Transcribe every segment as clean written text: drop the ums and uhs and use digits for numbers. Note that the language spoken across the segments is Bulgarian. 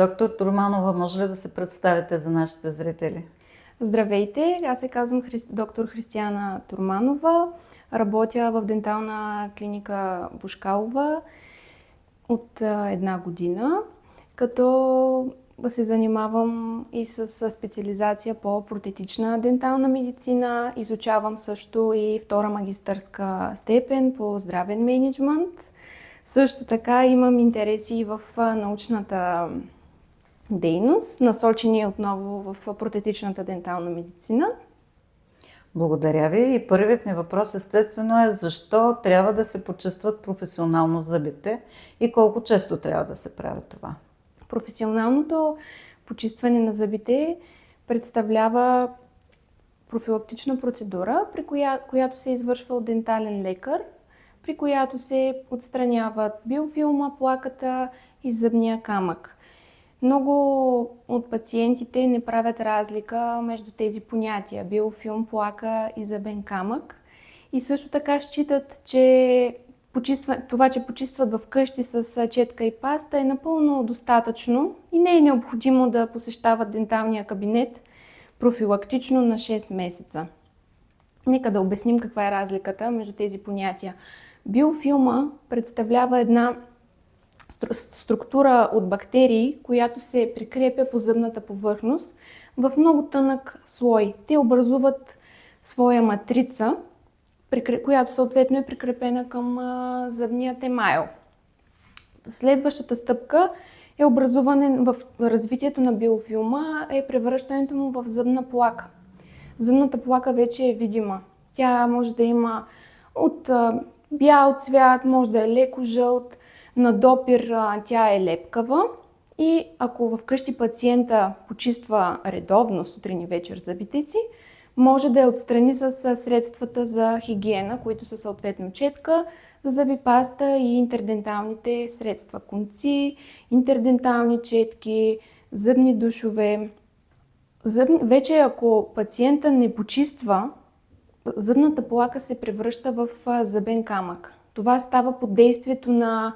Доктор Турманова, може ли да се представите за нашите зрители? Здравейте, аз се казвам доктор Християна Турманова. Работя в дентална клиника Бошкалова от една година, като се занимавам и с специализация по протетична дентална медицина. Изучавам също и втора магистърска степен по здравен мениджмънт. Също така имам интереси в научната дейност, насочени отново в протетичната дентална медицина. Благодаря ви. И първият ни въпрос естествено е защо трябва да се почистват професионално зъбите и колко често трябва да се прави това? Професионалното почистване на зъбите представлява профилактична процедура, при която се извършва от дентален лекар, при която се отстраняват биофилма, плаката и зъбния камък. Много от пациентите не правят разлика между тези понятия – биофилм, плака и зъбен камък. И също така считат, че това, че почистват вкъщи с четка и паста е напълно достатъчно и не е необходимо да посещават денталния кабинет профилактично на 6 месеца. Нека да обясним каква е разликата между тези понятия. Биофилма представлява една структура от бактерии, която се прикрепя по зъбната повърхност в много тънък слой. Те образуват своя матрица, която съответно е прикрепена към зъбния емайл. Следващата стъпка е образуване в развитието на биофилма, е превръщането му в зъбна плака. Зъбната плака вече е видима. Тя може да има от бял цвят, може да е леко жълт, на допир тя е лепкава и ако вкъщи пациента почиства редовно сутрин и вечер зъбите си, може да я отстрани с средствата за хигиена, които са съответно четка за зъби паста и интерденталните средства, конци, интердентални четки, зъбни душове. Вече ако пациента не почиства, зъбната плака се превръща в зъбен камък. Това става под действието на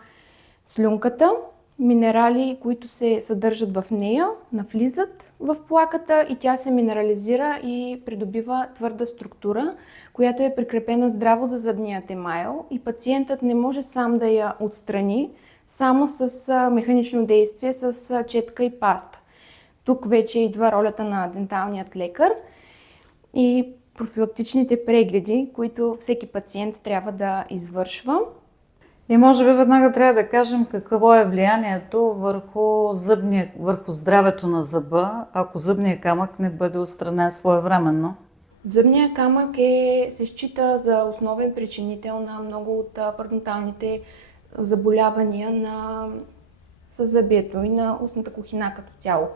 слюнката, минерали, които се съдържат в нея, навлизат в плаката и тя се минерализира и придобива твърда структура, която е прикрепена здраво за зъбния емайл и пациентът не може сам да я отстрани, само с механично действие с четка и паста. Тук вече идва ролята на денталният лекар и профилактичните прегледи, които всеки пациент трябва да извършва. И може би веднага трябва да кажем какво е влиянието върху здравето на зъба, ако зъбният камък не бъде отстранен своевременно. Зъбният камък се счита за основен причинител на много от пародонталните заболявания със зъбието и на устната кухина като цяло.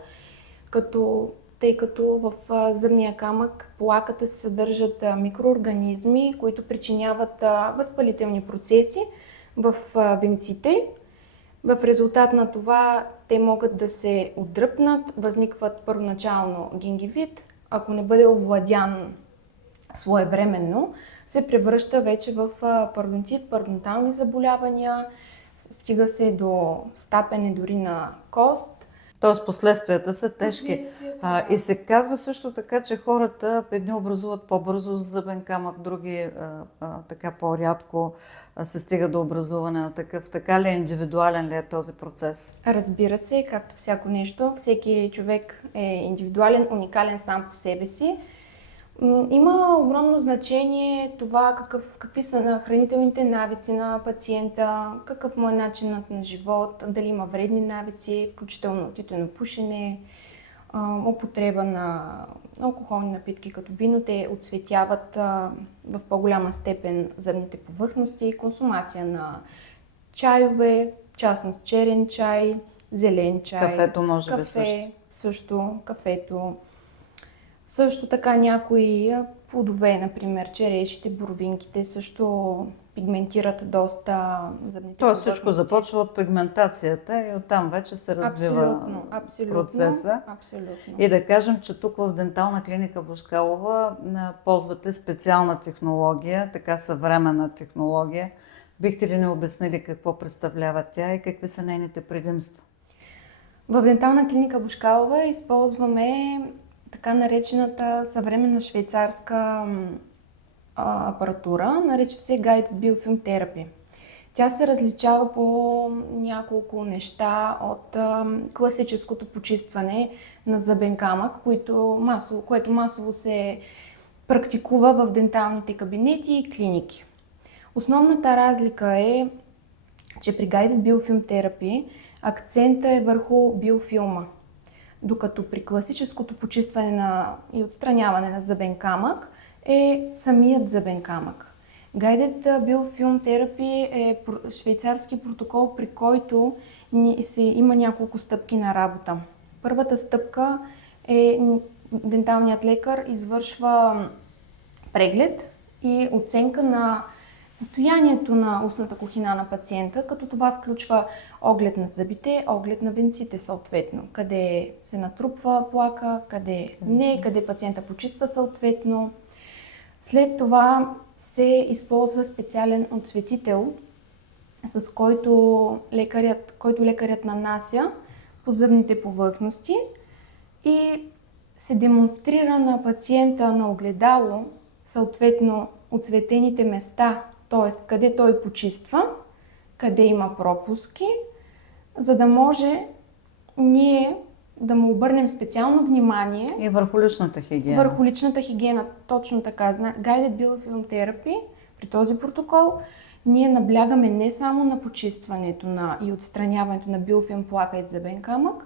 Тъй като в зъбния камък плаката се съдържат микроорганизми, които причиняват възпалителни процеси в венците. В резултат на това те могат да се отдръпнат, възникват първоначално гингивит. Ако не бъде овладян своевременно, се превръща вече в пародонтит, пародонтални заболявания, стига се до стапене дори на кост. Тоест последствията са тежки. И се казва също така, че хората едни образуват по-бързо зъбен камък, други така по-рядко се стига до образуване на такъв. Така ли е, индивидуален ли е този процес? Разбира се, както всяко нещо, всеки човек е индивидуален, уникален сам по себе си. Има огромно значение това какви са хранителните навици на пациента, какъв му е начинът на живот, дали има вредни навици, включително тютюнопушене, употреба на алкохолни напитки като вино. Те оцветяват в по-голяма степен зъбните повърхности, консумация на чайове, в частност черен чай, зелен чай, кафето може би също кафето. Също така някои плодове, например черешите, боровинките също пигментират доста зъбните повърхности. Всичко започва от пигментацията и оттам вече се развива процеса. Абсолютно. И да кажем, че тук в дентална клиника Бошкалова ползвате специална технология, така съвременна технология. Бихте ли ни обяснили какво представлява тя и какви са нейните предимства? В дентална клиника Бошкалова използваме така наречената съвременна швейцарска апаратура, нарича се Guided Biofilm Therapy. Тя се различава по няколко неща от класическото почистване на зъбен камък, което масово се практикува в денталните кабинети и клиники. Основната разлика е, че при Guided Biofilm Therapy акцента е върху биофилма, докато при класическото почистване и отстраняване на зъбен камък е самият зъбен камък. Guided Biofilm Therapy е швейцарски протокол, при който има няколко стъпки на работа. Първата стъпка е денталният лекар извършва преглед и оценка на състоянието на устната кухина на пациента, като това включва оглед на зъбите, оглед на венците съответно, къде се натрупва плака, къде не, къде пациента почиства съответно. След това се използва специален отцветител, с който лекарят нанася по зъбните повърхности и се демонстрира на пациента на огледало съответно оцветените места, т.е. къде той почиства, къде има пропуски, за да може ние да му обърнем специално внимание И върху личната хигиена. Върху личната хигиена, точно така. Guided Biofilm Therapy, при този протокол, ние наблягаме не само на почистването и отстраняването на биофилм плака и зъбен камък,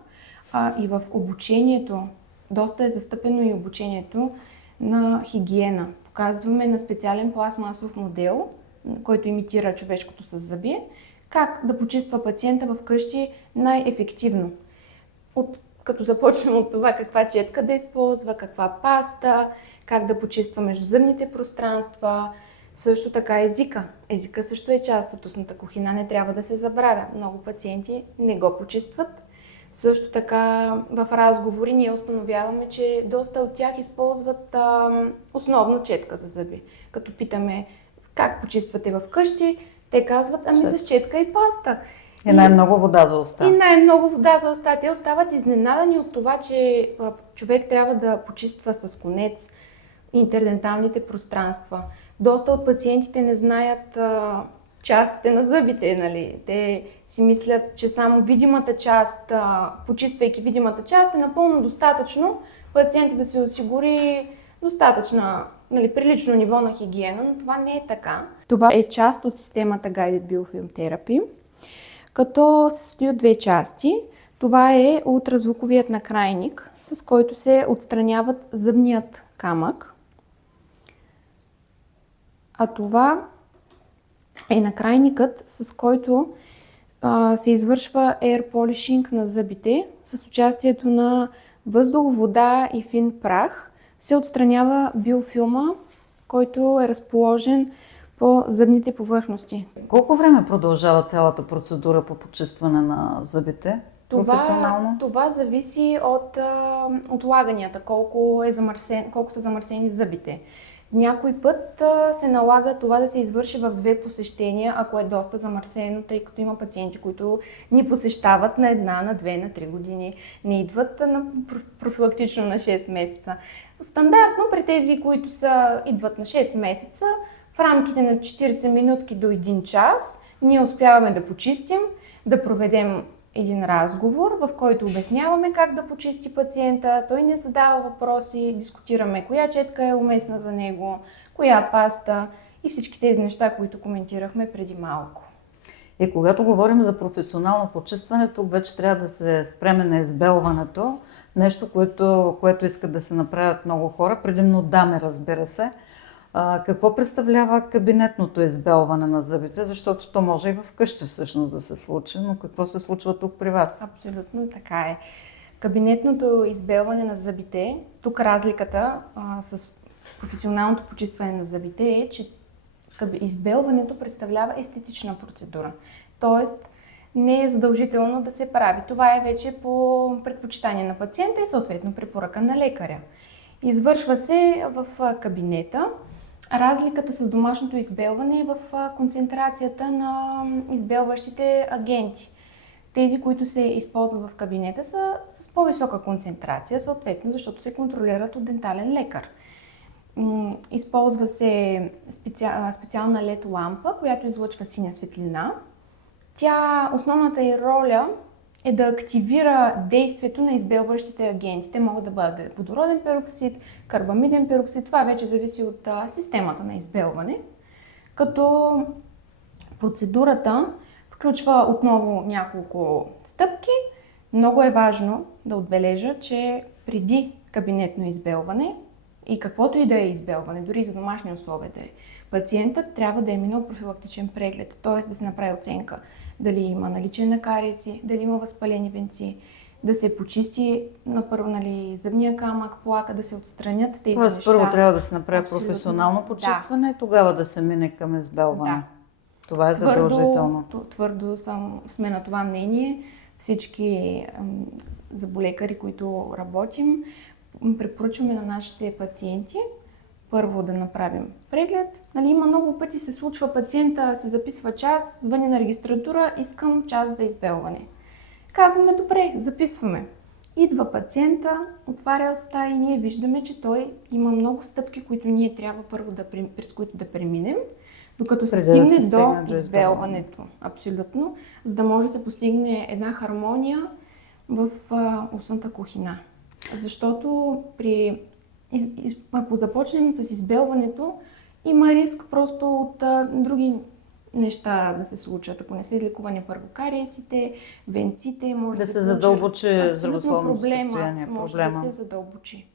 а и в обучението. Доста е застъпено и обучението на хигиена. Показваме на специален пластмасов модел, който имитира човешкото със зъби, как да почиства пациента вкъщи най-ефективно. Като започнем от това каква четка да използва, каква паста, как да почиства междузъбните пространства, също така езика. Езика също е част от устната кухина, не трябва да се забравя. Много пациенти не го почистват. Също така в разговори ние установяваме, че доста от тях използват основно четка за зъби. Като питаме как почиствате вкъщи, те казват, с четка и паста. И най-много вода за уста. И най-много вода за уста. Те остават изненадани от това, че човек трябва да почиства с конец интерденталните пространства. Доста от пациентите не знаят частите на зъбите, нали? Те си мислят, че само видимата част, почиствайки видимата част, е напълно достатъчно пациентът да се осигури достатъчна, прилично ниво на хигиена, но това не е така. Това е част от системата Guided Biofilm Therapy, като се състои от две части. Това е ултразвуковият накрайник, с който се отстраняват зъбният камък. А това е накрайникът, с който се извършва air polishing на зъбите с участието на въздух, вода и фин прах. Се отстранява биофилма, който е разположен по зъбните повърхности. Колко време продължава цялата процедура по почистване на зъбите? Професионално? Това зависи от отлаганията, колко са замърсени зъбите. Някой път се налага това да се извърши в 2 посещения, ако е доста замърсено, тъй като има пациенти, които ни посещават на 1, на 2, на 3 години, не идват профилактично на 6 месеца. Стандартно при тези, които идват на 6 месеца, в рамките на 40 минутки до 1 час, ние успяваме да почистим, да проведем един разговор, в който обясняваме как да почисти пациента, той не задава въпроси, дискутираме коя четка е уместна за него, коя паста и всички тези неща, които коментирахме преди малко. И когато говорим за професионално почистване, тук вече трябва да се спреме на избелването, нещо, което искат да се направят много хора, предимно дами, разбира се. Какво представлява кабинетното избелване на зъбите, защото то може и вкъщи всъщност да се случи, но какво се случва тук при вас? Абсолютно така е. Кабинетното избелване на зъбите, тук разликата с професионалното почистване на зъбите е, че избелването представлява естетична процедура. Тоест не е задължително да се прави. Това е вече по предпочитание на пациента и съответно препоръка на лекаря. Извършва се в кабинета. Разликата с домашното избелване е в концентрацията на избелващите агенти. Тези, които се използват в кабинета, са с по-висока концентрация, съответно, защото се контролират от дентален лекар. Използва се специална LED лампа, която излъчва синя светлина. Основната й роля е да активира действието на избелващите агенти. Те могат да бъдат водороден пероксид, карбамиден пероксид. Това вече зависи от системата на избелване. Като процедурата включва отново няколко стъпки. Много е важно да отбележа, че преди кабинетно избелване и каквото и да е избелване, дори за домашни условия да е, пациентът трябва да е минал профилактичен преглед, т.е. да се направи оценка дали има наличие на кариеси, дали има възпалени венци, да се почисти първо зъбния камък, плака, да се отстранят тези неща. Първо трябва да се направи Абсолютно. професионално почистване, тогава да се мине към избелване. Да. Това е задължително. Твърдо сме на това мнение. Всички зъболекари, които работим, препоръчваме на нашите пациенти първо да направим преглед. Има много пъти се случва, пациента се записва час, звъни на регистратура, искам час за избелване. Казваме, добре, записваме. Идва пациента, отваря уста и ние виждаме, че той има много стъпки, които ние трябва първо през които да преминем, докато се стигне до избелването. Абсолютно, за да може да се постигне една хармония в устната кухина. Защото ако започнем с избелването, има риск просто от други неща да се случат. Ако не са излекувани първо кариесите, венците, може да се задълбочи здравословното състояние. Може да се задълбочи.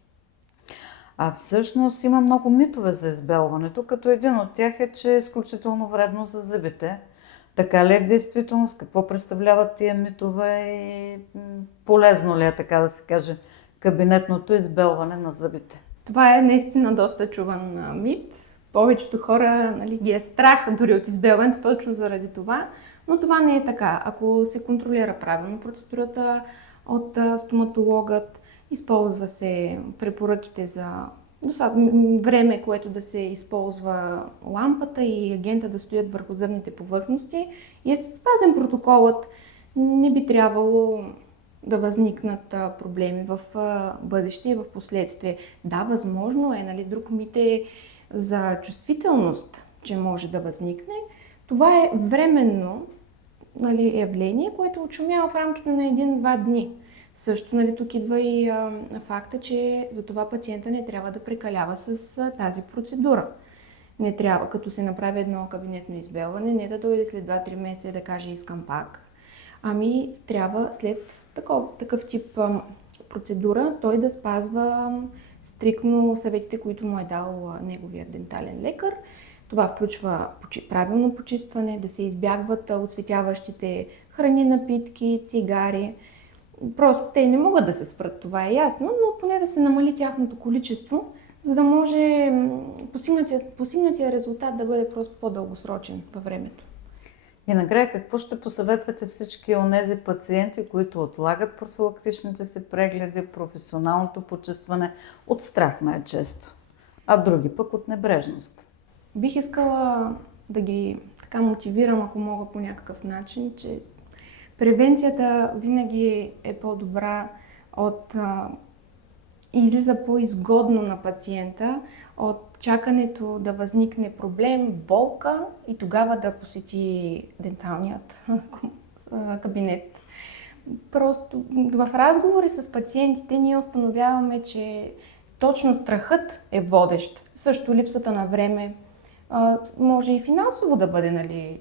А всъщност има много митове за избелването, като един от тях е, че е изключително вредно за зъбите. Така ли е в действителност? Какво представляват тия митове и полезно ли е, така да се каже, кабинетното избелване на зъбите? Това е наистина доста чуван мит. Повечето хора ги е страх дори от избелването, точно заради това. Но това не е така. Ако се контролира правилно процедурата от стоматологът, използва се препоръките за време, което да се използва лампата и агента да стоят върху зъбните повърхности и е спазен протоколът, не би трябвало да възникнат проблеми в бъдеще и в последствие. Да, възможно е, друг мит е за чувствителност, че може да възникне. Това е временно явление, което очумява в рамките на 1-2 дни. Също тук идва и факта, че за това пациента не трябва да прекалява с тази процедура. Не трябва, като се направи едно кабинетно избелване, не да дойде след 2-3 месеца и да каже искам пак. Ами трябва след такъв тип процедура той да спазва стриктно съветите, които му е дал неговия дентален лекар. Това включва правилно почистване, да се избягват отцветяващите храни, напитки, цигари. Просто те не могат да се спрат, това е ясно, но поне да се намали тяхното количество, за да може постигнатия резултат да бъде просто по-дългосрочен във времето. И накрая, какво ще посъветвате всички онези пациенти, които отлагат профилактичните си прегледи, професионалното почистване от страх най-често, а други пък от небрежност? Бих искала да ги мотивирам, ако мога по някакъв начин, че превенцията винаги е по-добра и излиза по-изгодно на пациента от чакането да възникне проблем, болка и тогава да посети денталният кабинет. Просто в разговори с пациентите ние установяваме, че точно страхът е водещ. Също липсата на време, може и финансово да бъде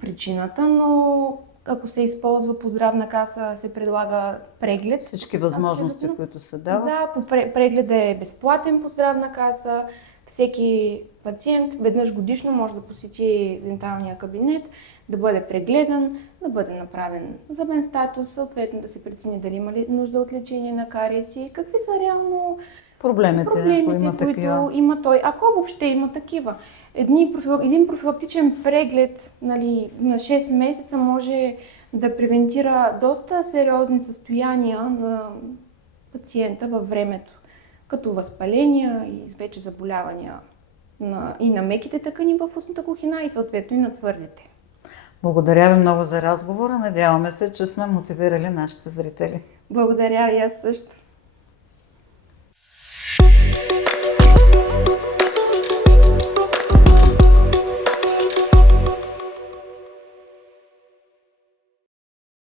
причината, но ако се използва по здравна каса, се предлага преглед. Всички възможности, абсолютно, които се дават. Да, прегледът е безплатен по здравна каса. Всеки пациент веднъж годишно може да посети денталния кабинет, да бъде прегледан, да бъде направен зъбен статус, съответно да се прецени дали има ли нужда от лечение на кариеси, какви са реално проблемите които има той, ако въобще има такива. Един профилактичен преглед на 6 месеца може да превентира доста сериозни състояния на пациента във времето, като възпаления и вече заболявания и на меките тъкани в устната кухина и съответно и на твърдите. Благодаря ви много за разговора. Надяваме се, че сме мотивирали нашите зрители. Благодаря и аз също.